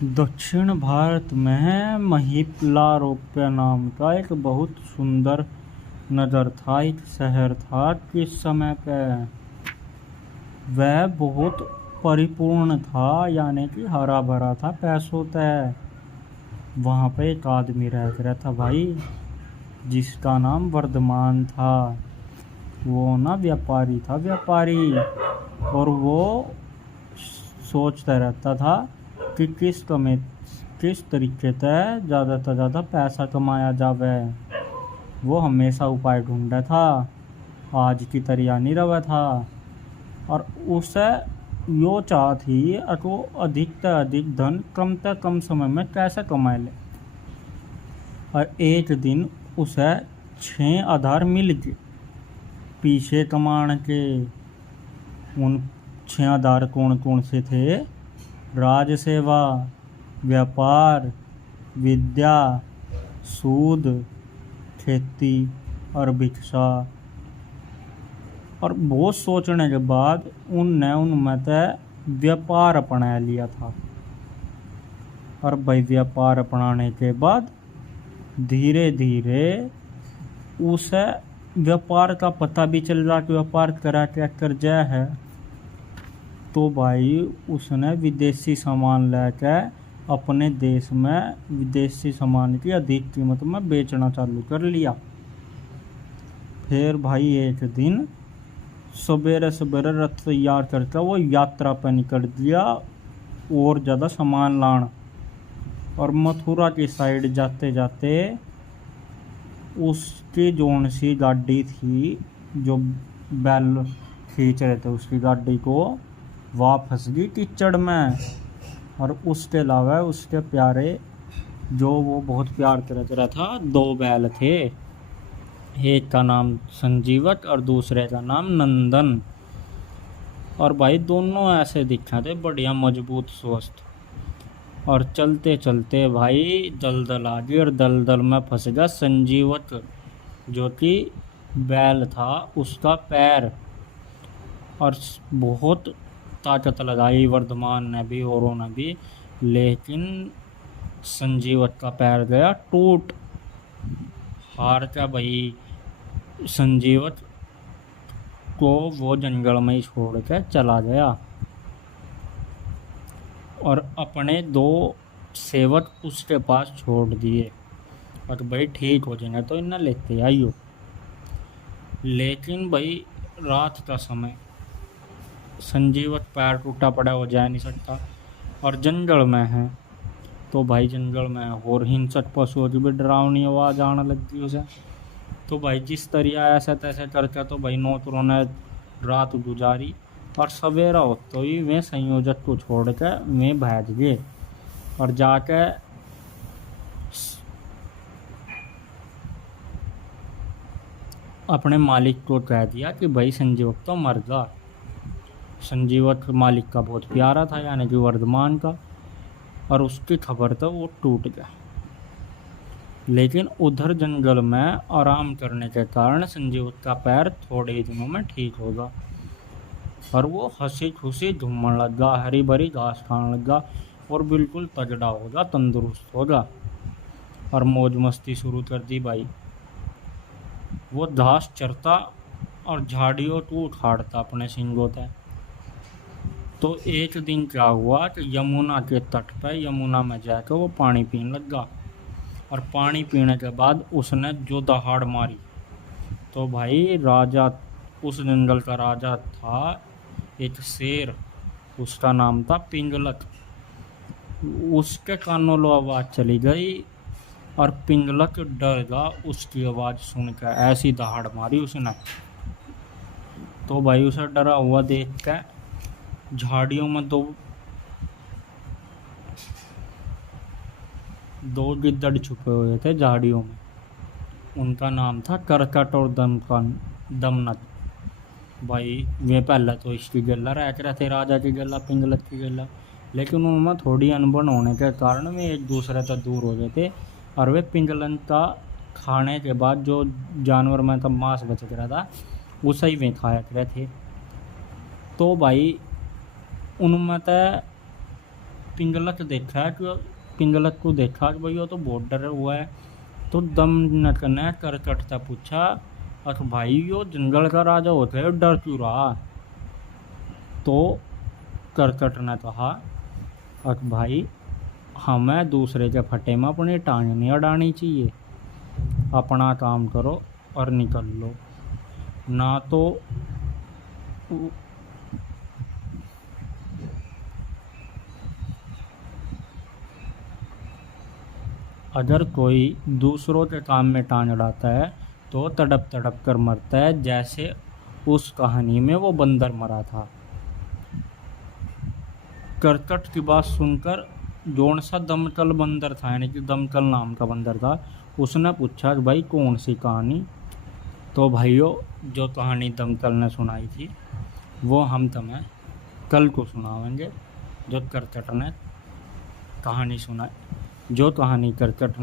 दक्षिण भारत में महिपलारोप्य नाम का एक बहुत सुंदर नगर था, एक शहर था। किस समय पे वह बहुत परिपूर्ण था, यानी कि हरा भरा था पैसों तय। वहाँ पे एक आदमी रह था भाई, जिसका नाम वर्धमान था। वो ना व्यापारी था, व्यापारी। और वो सोचता रहता था कि किस तरीके से ज़्यादा से ज़्यादा पैसा कमाया जावे। वो हमेशा उपाय ढूंढता था, आज की तरह नहीं रहा था। और उसे यो चाह थी कि वो अधिक से अधिक धन कम से कम समय में कैसे कमाए ले। और एक दिन उसे 6 आधार मिल गए पीछे कमाने के। उन 6 आधार कौन कौन से थे? राज सेवा, व्यापार, विद्या, सूद, खेती और भिक्षा। और बहुत सोचने के बाद उनने उनमें से व्यापार अपना लिया था। और भाई व्यापार अपनाने के बाद धीरे धीरे उसे व्यापार का पता भी चल रहा कि व्यापार करा क्या कर जाए है। तो भाई उसने विदेशी सामान लेकर अपने देश में विदेशी सामान की अधिक कीमत में बेचना चालू कर लिया। फिर भाई एक दिन सवेरे सवेरे रथ तैयार करके वो यात्रा पर निकल गया और ज़्यादा सामान लान। और मथुरा की साइड जाते जाते उसकी जोन सी गाड़ी थी, जो बैल खींच रहे थे उसकी गाड़ी को, वह फंस गई कीचड़ में। और उसके अलावा उसके प्यारे, जो वो बहुत प्यार करता था, 2 बैल थे। एक का नाम संजीवक और दूसरे का नाम नंदन। और भाई दोनों ऐसे दिखे थे बढ़िया मजबूत स्वस्थ। और चलते चलते भाई दलदल आ गई और दलदल में फंस गया संजीवक, जो कि बैल था उसका पैर। और बहुत ताकत लगाई वर्धमान ने भी औरों ने भी, लेकिन संजीवक का पैर गया टूट। हार का भाई संजीवक को वो जंगल में ही छोड़ के चला गया। और अपने 2 सेवक उसके पास छोड़ दिए और भाई ठीक हो जाएंगे तो इन्हें लेते आइयो। लेकिन भाई रात का समय, संजीवक पैर टूटा पड़ा हो जा नहीं सकता और जंगल में है। तो भाई जंगल में और हिंसक पशुओं की भी डरावनी आवाज़ आने लगी उसे। तो भाई जिस तरह ऐसे तैसे करके तो भाई नौकरों ने रात गुजारी। और सवेरा हो तो ही वे संयोजक को छोड़ के वे भाग गए और जाके अपने मालिक को कह दिया कि भाई संजीवक तो मर गया। संजीवक मालिक का बहुत प्यारा था, यानी कि वर्धमान का, और उसकी खबर तो वो टूट गया। लेकिन उधर जंगल में आराम करने के कारण संजीवक का पैर थोड़े ही दिनों में ठीक होगा और वो हंसी खुशी घूमने लगा, हरी भरी घास खाने लगा और बिल्कुल तगड़ा होगा, तंदुरुस्त होगा और मौज मस्ती शुरू कर दी भाई। वो घास चरता और झाड़ियों को उखाड़ता अपने सींगों से। तो एक दिन क्या हुआ कि यमुना के तट पर, यमुना में जाकर वो पानी पीने लगा। और पानी पीने के बाद उसने जो दहाड़ मारी, तो भाई राजा, उस जंगल का राजा था एक शेर, उसका नाम था पिंगलक। उसके कानों लो आवाज़ चली गई और पिंगलक डर गया उसकी आवाज़ सुनकर। ऐसी दहाड़ मारी उसने। तो भाई उसे डरा हुआ देख कर झाड़ियों में दो गिद्दड़ छुपे हुए थे झाड़ियों में। उनका नाम था करकट और दमनक। भाई वे पहले तो इसकी गला रह रहे थे, राजा की गला, पिंगलक की गला। लेकिन उनमें थोड़ी अनबन होने के कारण वे एक दूसरे से दूर हो गए थे। और वे पिंगलन का खाने के बाद जो जानवर में था मांस बच रहा था, उसे ही वे खाया करते थे। तो भाई उनमें तो पिंगलत देखा है कि पिंगलत को देखा कि भाई वो तो बहुत डरा हुआ है। तो दमनक ने करकट से पूछा, अरे भाई यो जंगल का राजा होता है, डर क्यों रहा? तो करकट ने कहा, अरे भाई हमें दूसरे के फटे में अपनी टांग नहीं अड़ानी चाहिए, अपना काम करो और निकल लो। ना तो अगर कोई दूसरों के काम में टांग अड़ाता है तो तड़प तड़प कर मरता है, जैसे उस कहानी में वो बंदर मरा था। करकट की बात सुनकर जोन सा दमकल बंदर था, यानी कि दमकल नाम का बंदर था, उसने पूछा कि भाई कौन सी कहानी? तो भाइयों, जो कहानी दमकल ने सुनाई थी वो हम तुम्हें कल को सुनाएंगे। जो करकट ने कहानी सुनाई, जो कहानी करकट